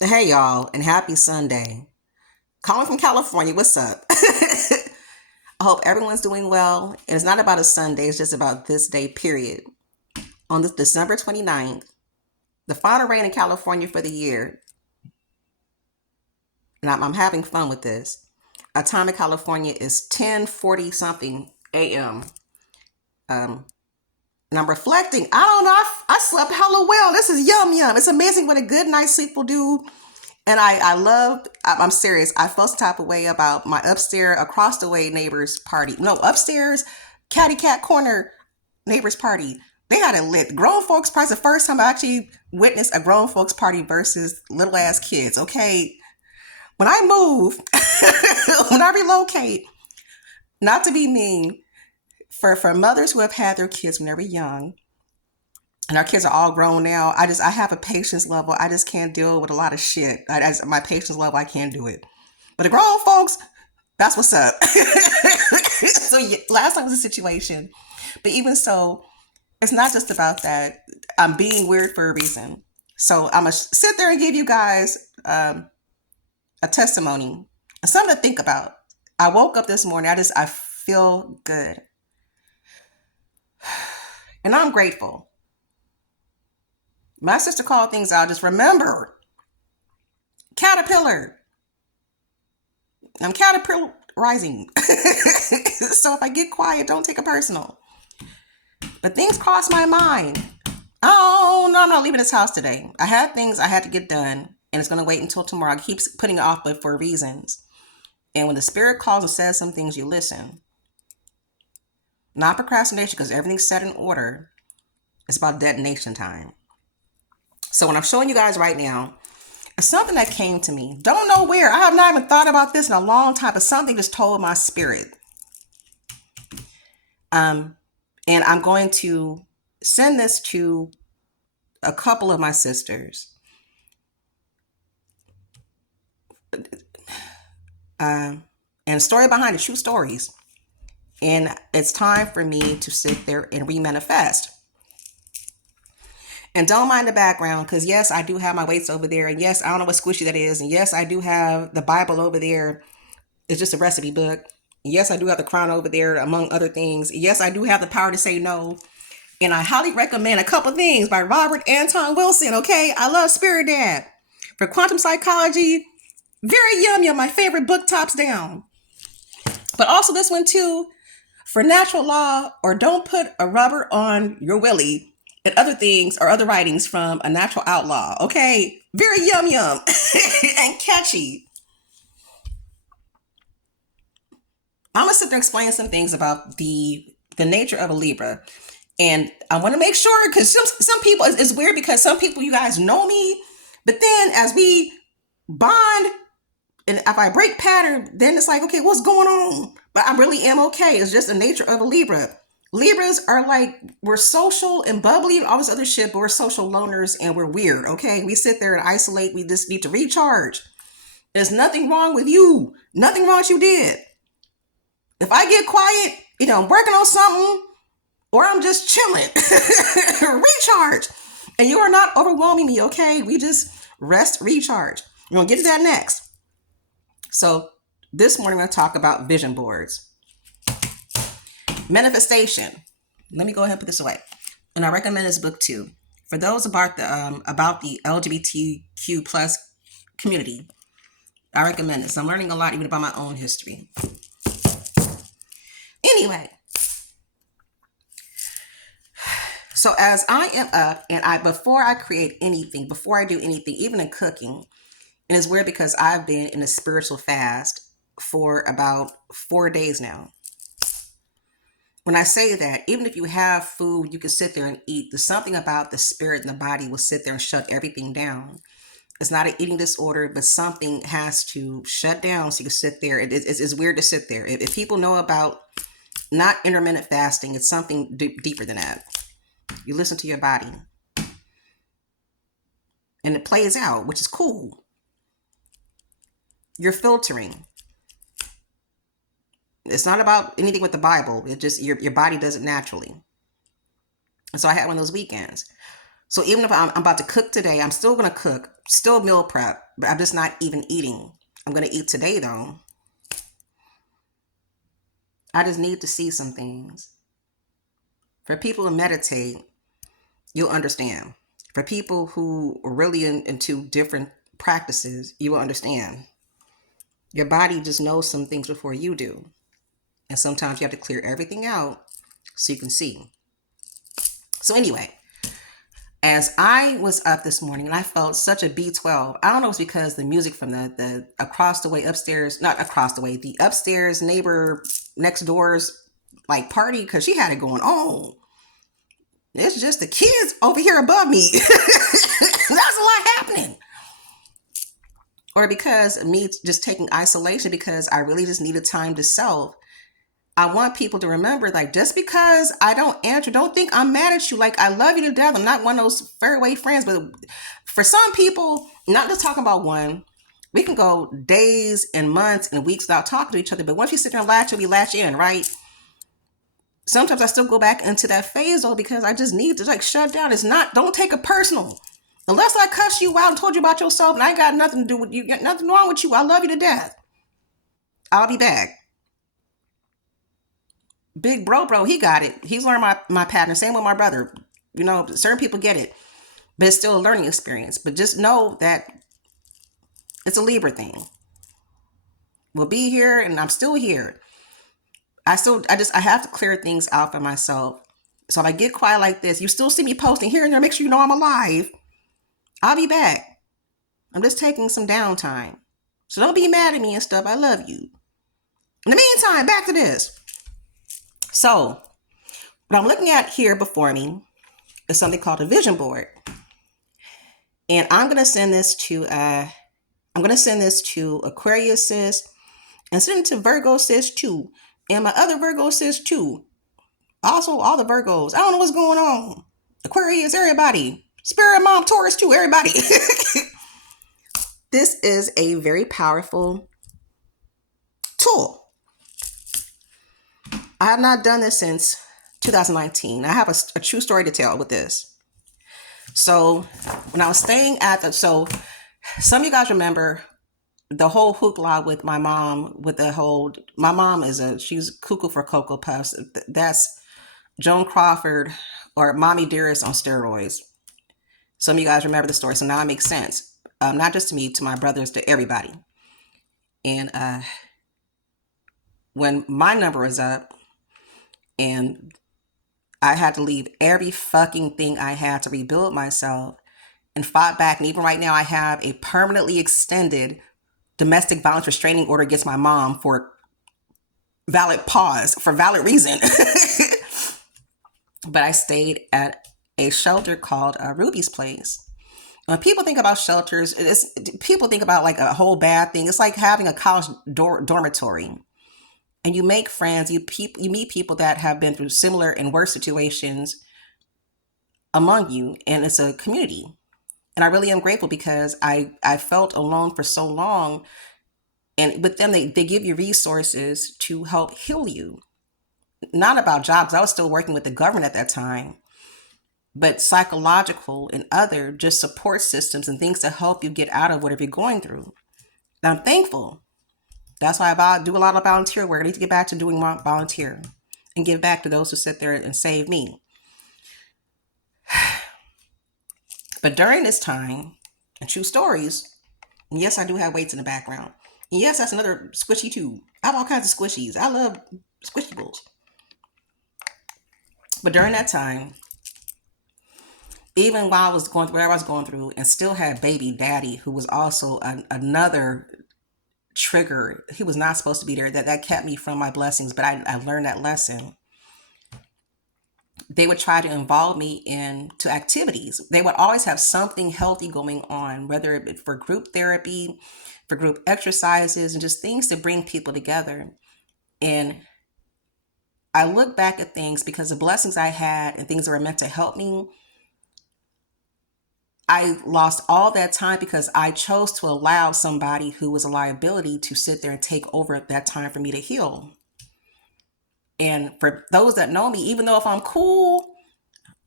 Hey y'all, and happy Sunday. Calling from California, what's up? I hope everyone's doing well. And it's not about a Sunday, it's just about this day, period. On this December 29th, the final rain in California for the year, and I'm having fun with this. Our time in California is 10:40 something a.m. Um, and I'm reflecting. I don't know, I slept hella well. This is yum yum. It's amazing what a good night's sleep will do. And I love, I'm serious. I felt some type of way about my upstairs, across the way neighbors party. No, upstairs, catty cat corner neighbors party. They had it lit. Grown folks party. The first time I actually witnessed a grown folks party versus little ass kids. Okay. When I move, when I relocate, not to be mean, for mothers who have had their kids when they were young, and our kids are all grown now. I have a patience level. I just can't deal with a lot of shit. My patience level, I can't do it. But the grown folks, that's what's up. So yeah, last time was a situation, but even so, it's not just about that. I'm being weird for a reason. So I'm gonna sit there and give you guys a testimony, something to think about. I woke up this morning. I feel good, and I'm grateful. My sister called things out. Just remember, caterpillar. I'm caterpillar rising. So if I get quiet, don't take it personal. But things cross my mind. Oh, no, I'm not leaving this house today. I had things I had to get done, and it's going to wait until tomorrow. I keep putting it off, but for reasons. And when the spirit calls and says some things, you listen. Not procrastination, because everything's set in order. It's about detonation time. So what I'm showing you guys right now is something that came to me. Don't know where. I have not even thought about this in a long time, but something just told my spirit. Um, and I'm going to send this to a couple of my sisters. And story behind it, true stories. And it's time for me to sit there and remanifest. And don't mind the background, because yes, I do have my weights over there. And yes, I don't know what squishy that is. And yes, I do have the Bible over there. It's just a recipe book. And yes, I do have the crown over there, among other things. Yes, I do have the power to say no. And I highly recommend a couple things by Robert Anton Wilson. Okay, I love Spirit Dad. For quantum psychology, very yum yum, my favorite book, tops down. But also this one too, for natural law, or don't put a rubber on your willy, and other things or other writings from a natural outlaw. Okay, very yum yum and catchy. I'm gonna sit there and explain some things about the nature of a Libra. And I want to make sure, because some people, it's weird because some people, you guys know me, but then as we bond, and if I break pattern, then it's like, okay, what's going on? But I really am okay. It's just the nature of a Libra. Libras are like, we're social and bubbly and all this other shit, but we're social loners and we're weird, okay? We sit there and isolate. We just need to recharge. There's nothing wrong with you. Nothing wrong with you did. If I get quiet, I'm working on something, or I'm just chilling, recharge. And you are not overwhelming me, okay? We just rest, recharge. We're going to get to that next. So this morning, we're going to talk about vision boards. Manifestation. Let me go ahead and put this away. And I recommend this book too. For those about the LGBTQ plus community, I recommend this. I'm learning a lot even about my own history. Anyway, so as I am up, and before I create anything, before I do anything, even in cooking, and it's weird because I've been in a spiritual fast for about 4 days now. When I say that, even if you have food, you can sit there and eat. There's something about the spirit and the body will sit there and shut everything down. It's not an eating disorder, but something has to shut down so you can sit there. It's weird to sit there. If people know about not intermittent fasting, it's something deeper than that. You listen to your body. And it plays out, which is cool. You're filtering. It's not about anything with the Bible. It just your body does it naturally. And so I had one of those weekends. So even if I'm about to cook today, I'm still going to cook, still meal prep, but I'm just not even eating. I'm going to eat today though. I just need to see some things. For people to meditate, you'll understand. For people who are really into different practices, you will understand. Your body just knows some things before you do. And sometimes you have to clear everything out so you can see. So anyway, as I was up this morning and I felt such a B12, I don't know if it's because the music from the across the way upstairs, not across the way, the upstairs neighbor next door's like party, because she had it going on. It's just the kids over here above me. That's a lot happening. Or because me just taking isolation because I really just needed time to self. I want people to remember, like, just because I don't answer, don't think I'm mad at you. Like, I love you to death. I'm not one of those fairway friends. But for some people, not just talking about one, we can go days and months and weeks without talking to each other. But once you sit there and latch, we latch in, right? Sometimes I still go back into that phase though, because I just need to like shut down. It's not, don't take it personal. Unless I cuss you out and told you about yourself and I ain't got nothing to do with you, got nothing wrong with you. I love you to death. I'll be back. Big bro, he got it. He's learned my pattern. Same with my brother. You know, certain people get it, but it's still a learning experience. But just know that it's a Libra thing. We'll be here and I'm still here. I have to clear things out for myself. So if I get quiet like this, you still see me posting here and there, make sure you know I'm alive. I'll be back. I'm just taking some downtime. So don't be mad at me and stuff. I love you. In the meantime, back to this. So what I'm looking at here before me is something called a vision board. And I'm gonna send this to Aquarius sis, and send it to Virgo sis too. And my other Virgo sis too. Also, all the Virgos. I don't know what's going on. Aquarius, everybody. Spirit mom, Taurus too, everybody. This is a very powerful tool. I have not done this since 2019. I have a true story to tell with this. So when I was staying so some of you guys remember the whole hoopla with my mom, my mom she's cuckoo for Cocoa Puffs. That's Joan Crawford or Mommy Dearest on steroids. Some of you guys remember the story, so now it makes sense. Not just to me, to my brothers, to everybody. And when my number was up and I had to leave every fucking thing I had to rebuild myself and fought back. And even right now, I have a permanently extended domestic violence restraining order against my mom for valid reason. But I stayed at a shelter called Ruby's Place. When people think about shelters, people think about like a whole bad thing. It's like having a college dormitory. And you make friends, you meet people that have been through similar and worse situations among you, and it's a community. And I really am grateful because I felt alone for so long. And with them, they give you resources to help heal you. Not about jobs. I was still working with the government at that time. But psychological and other just support systems and things to help you get out of whatever you're going through. And I'm thankful. That's why I do a lot of volunteer work. I need to get back to doing volunteer and give back to those who sit there and save me. But during this time, and true stories, and yes, I do have weights in the background. And yes, that's another squishy too. I have all kinds of squishies. I love squishables. But during that time, even while I was going through whatever I was going through, and still had baby daddy, who was also another trigger. He was not supposed to be there. That kept me from my blessings, but I learned that lesson. They would try to involve me into activities. They would always have something healthy going on, whether it be for group therapy, for group exercises, and just things to bring people together. And I look back at things because the blessings I had and things that were meant to help me, I lost all that time because I chose to allow somebody who was a liability to sit there and take over that time for me to heal. And for those that know me, even though if I'm cool,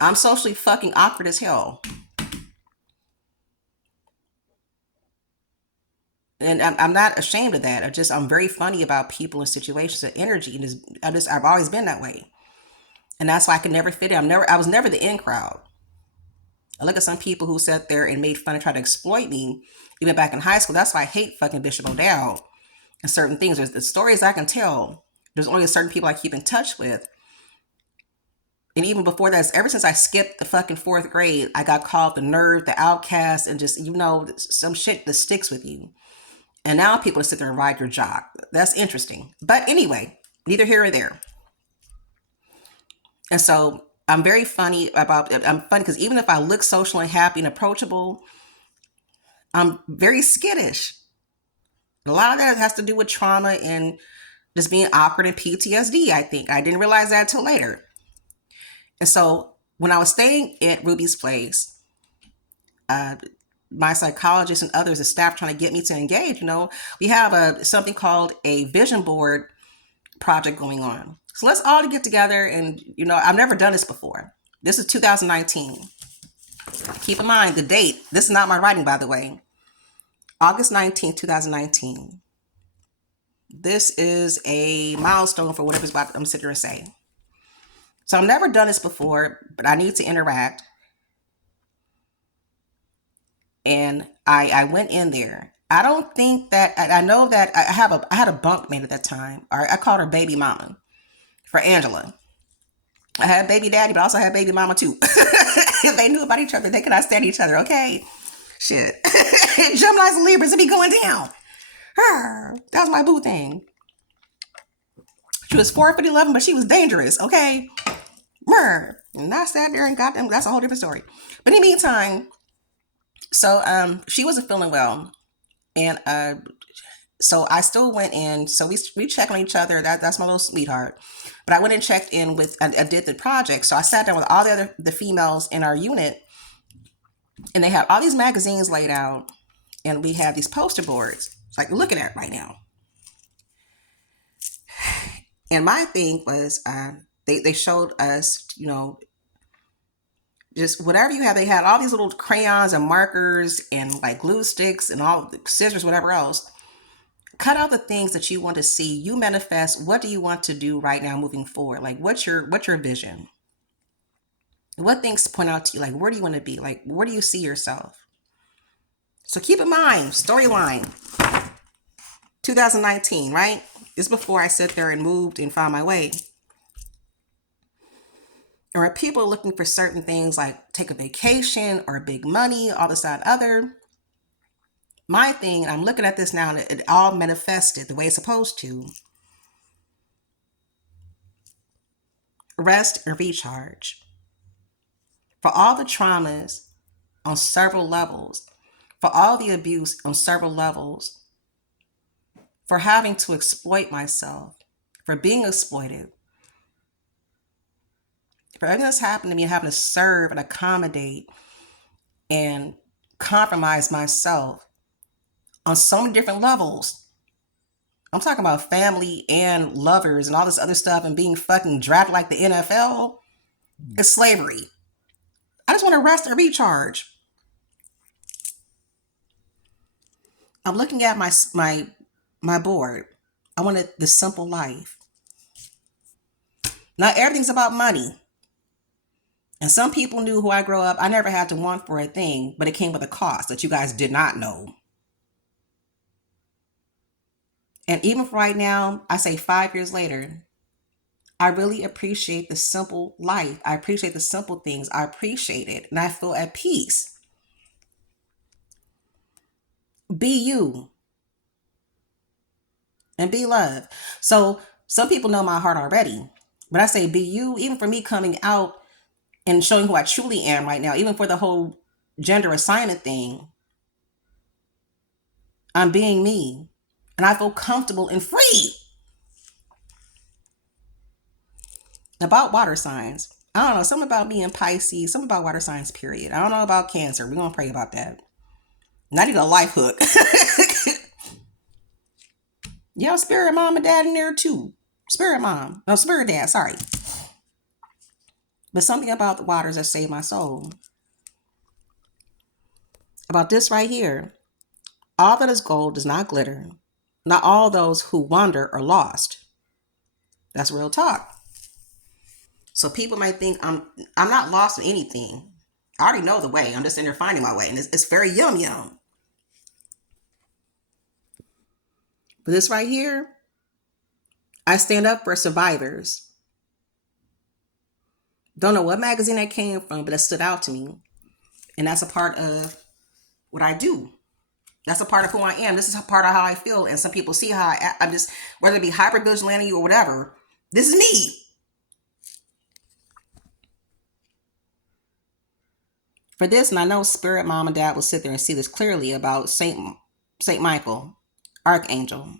I'm socially fucking awkward as hell. And I'm not ashamed of that. I'm very funny about people and situations and energy. And I've always been that way. And that's why I could never fit in. I was never the in crowd. I look at some people who sat there and made fun and tried to exploit me, even back in high school. That's why I hate fucking Bishop O'Dowd and certain things. There's the stories I can tell. There's only certain people I keep in touch with. And even before that, ever since I skipped the fucking fourth grade, I got called the nerd, the outcast, and just, some shit that sticks with you. And now people sit there and ride your jock. That's interesting. But anyway, neither here or there. And so I'm very funny I'm funny because even if I look social and happy and approachable, I'm very skittish. A lot of that has to do with trauma and just being awkward and PTSD, I think. I didn't realize that until later. And so when I was staying at Ruby's place, my psychologist and others, the staff trying to get me to engage, we have something called a vision board project going on. So let's all get together and, I've never done this before. This is 2019. Keep in mind the date. This is not my writing, by the way. August 19th, 2019. This is a milestone for whatever's about I'm sitting here and saying. So I've never done this before, but I need to interact. And I went in there. I don't think that, I know that I had a bunkmate at that time. Or I called her baby mama for Angela. I had baby daddy, but I also had baby mama too. They knew about each other. They could not stand each other. Okay. Shit. Gemini's and Libras, it be going down. That was my boo thing. She was 4'11", but she was dangerous. Okay. And I sat there and got them. That's a whole different story. But in the meantime, so she wasn't feeling well. And so I still went in. So we checked on each other. That's my little sweetheart. But I went and checked in I did the project. So I sat down with all the females in our unit. And they had all these magazines laid out. And we had these poster boards. It's like, looking at it right now. And my thing was, they showed us, just whatever you have. They had all these little crayons and markers and like glue sticks and all the scissors, whatever else. Cut out the things that you want to see. You manifest. What do you want to do right now moving forward? Like, what's your vision? What things point out to you? Like, where do you want to be? Like, where do you see yourself? So keep in mind, storyline, 2019, right? This is before I sat there and moved and found my way. Or are people looking for certain things like take a vacation or big money, all this, that, other? My thing, I'm looking at this now, and it all manifested the way it's supposed to. Rest and recharge. For all the traumas on several levels, for all the abuse on several levels, for having to exploit myself, for being exploited, for everything that's happened to me, having to serve and accommodate and compromise myself on so many different levels. I'm talking about family and lovers and all this other stuff and being fucking dragged like the NFL. It's slavery. I just want to rest and recharge. I'm looking at my board. I wanted the simple life. Not everything's about money. And some people knew who I grew up. I never had to want for a thing, but it came with a cost that you guys did not know. And even right now, I say 5 years later, I really appreciate the simple life. I appreciate the simple things. I appreciate it. And I feel at peace. Be you. And be love. So some people know my heart already. But I say be you, even for me coming out and showing who I truly am right now, even for the whole gender assignment thing, I'm being me. And I feel comfortable and free. About water signs. I don't know, something about me and Pisces, something about water signs, period. I don't know about Cancer. We're going to pray about that. And I need a life hook. Yeah, spirit mom and dad in there too. Spirit mom. No, spirit dad, sorry. But something about the waters that saved my soul. About this right here. All that is gold does not glitter. Not all those who wander are lost. That's real talk. So people might think I'm not lost in anything. I already know the way. I'm just in there finding my way. And it's very yum. But this right here, I stand up for survivors. Don't know what magazine that came from, but it stood out to me. And that's a part of what I do. That's a part of who I am. This is a part of how I feel. And some people see how I'm just, whether it be hypervigilante or whatever, this is me. For this, and I know Spirit Mom and Dad will sit there and see this clearly about Saint Michael, Archangel,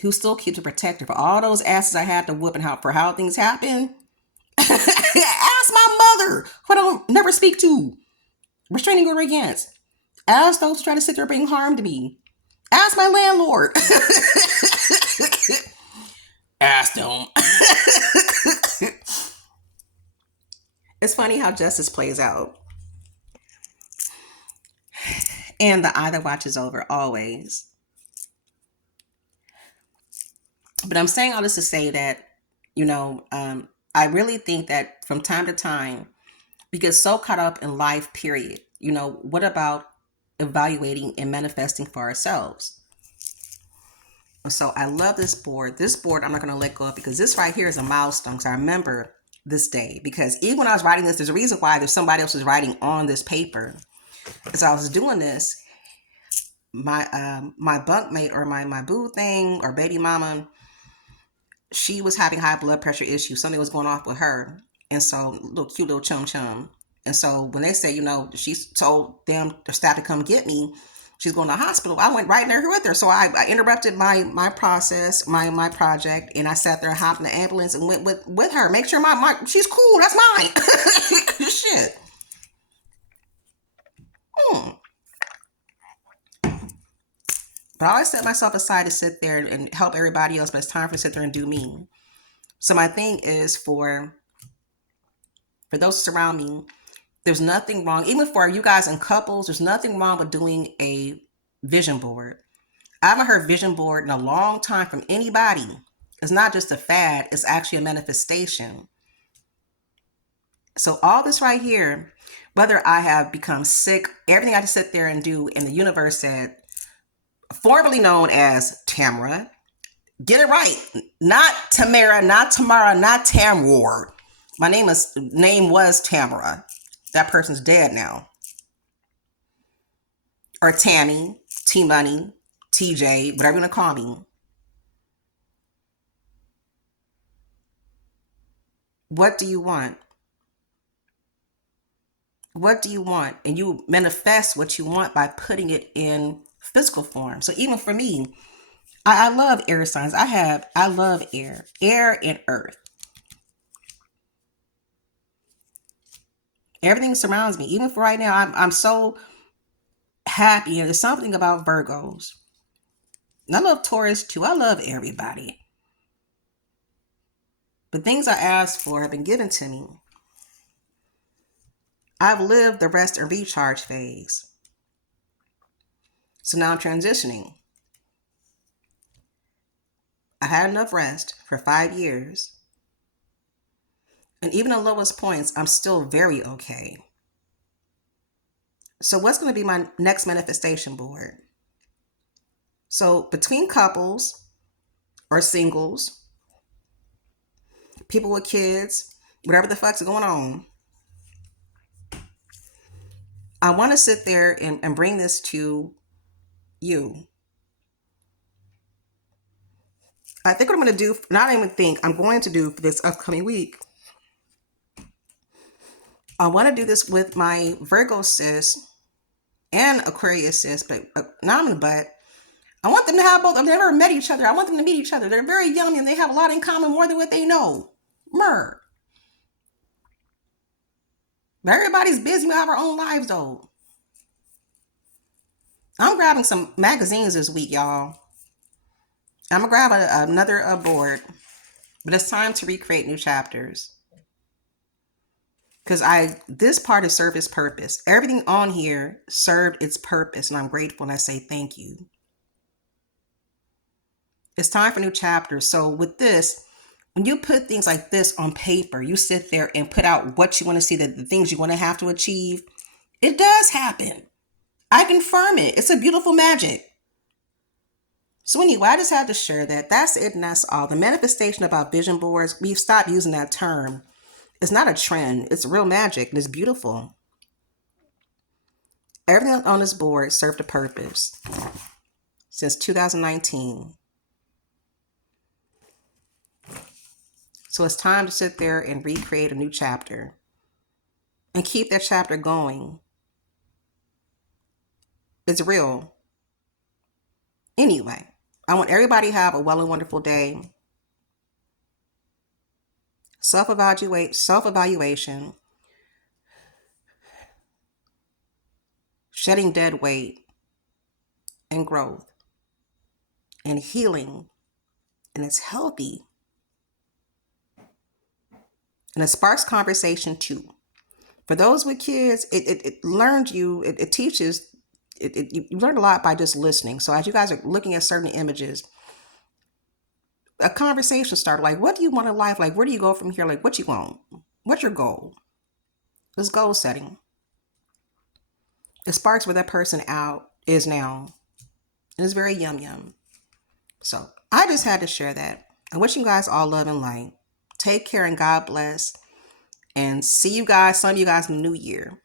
who still keeps a protector for all those asses I had to whoop and for how things happen. Ask my mother, who I don't never speak to, restraining order against. Ask those who try to sit there bring harm to me. Ask my landlord. Ask them. It's funny how justice plays out. And the eye that watches over always. But I'm saying all this to say that, I really think that from time to time, we get so caught up in life, period. What about evaluating and manifesting for ourselves? So I love this board. This board I'm not going to let go of, because this right here is a milestone. Because I remember this day, because even when I was writing this, there's a reason why there's somebody else is writing on this paper. As I was doing this, my bunkmate or my boo thing or baby mama, she was having high blood pressure issues. Something was going off with her. And so, cute little chum. And so when they say, she told them, the staff, to come get me, she's going to the hospital, I went right there with her. So I interrupted my process, my project, and I sat there, hopped in the ambulance and went with her. Make sure she's cool. That's mine. Shit. But I always set myself aside to sit there and help everybody else, but it's time for to sit there and do me. So my thing is for those who surround me, there's nothing wrong, even for you guys in couples, there's nothing wrong with doing a vision board. I haven't heard vision board in a long time from anybody. It's not just a fad, it's actually a manifestation. So all this right here, whether I have become sick, everything I just sit there and do, and the universe said, formerly known as Tamara, get it right. Not Tamara, not Tamara, not Tamwar. My name was Tamara. That person's dead now. Or Tammy, T-Money, TJ, whatever you want to call me. What do you want? What do you want? And you manifest what you want by putting it in physical form. So even for me, I love air signs. I love air and earth. Everything surrounds me. Even for right now, I'm so happy. And there's something about Virgos. And I love Taurus too. I love everybody. But things I asked for have been given to me. I've lived the rest and recharge phase. So now I'm transitioning. I had enough rest for 5 years. And even at lowest points, I'm still very okay. So what's going to be my next manifestation board? So between couples or singles, people with kids, whatever the fuck's going on, I want to sit there and bring this to you. I think what I'm going to do, I'm going to do for this upcoming week, I want to do this with my Virgo sis and Aquarius sis, but I want them to have both. I've never met each other. I want them to meet each other. They're very young and they have a lot in common, more than what they know. But everybody's busy. We have our own lives, though. I'm grabbing some magazines this week, y'all. I'm going to grab another board. But it's time to recreate new chapters. because this part has served its purpose. Everything on here served its purpose, and I'm grateful and I say thank you. It's time for new chapters. So with this, when you put things like this on paper, you sit there and put out what you want to see, the things you want to have to achieve, it does happen. I confirm it. It's a beautiful magic. So anyway, I just had to share that. That's it, and that's all. The manifestation about vision boards, we've stopped using that term. It's not a trend. It's real magic, and it's beautiful. Everything on this board served a purpose since 2019. So it's time to sit there and recreate a new chapter and keep that chapter going. It's real. Anyway, I want everybody to have a well and wonderful day. Self-evaluation, shedding dead weight, and growth, and healing, and it's healthy. And it sparks conversation too. For those with kids, it learns you, it teaches, you learn a lot by just listening. So as you guys are looking at certain images, a conversation started. Like, what do you want in life? Like, where do you go from here? Like, what you want? What's your goal? It's goal setting. It sparks where that person out is now. And it's very yum. So I just had to share that. I wish you guys all love and light. Take care and God bless. And see you guys, some of you guys in the new year.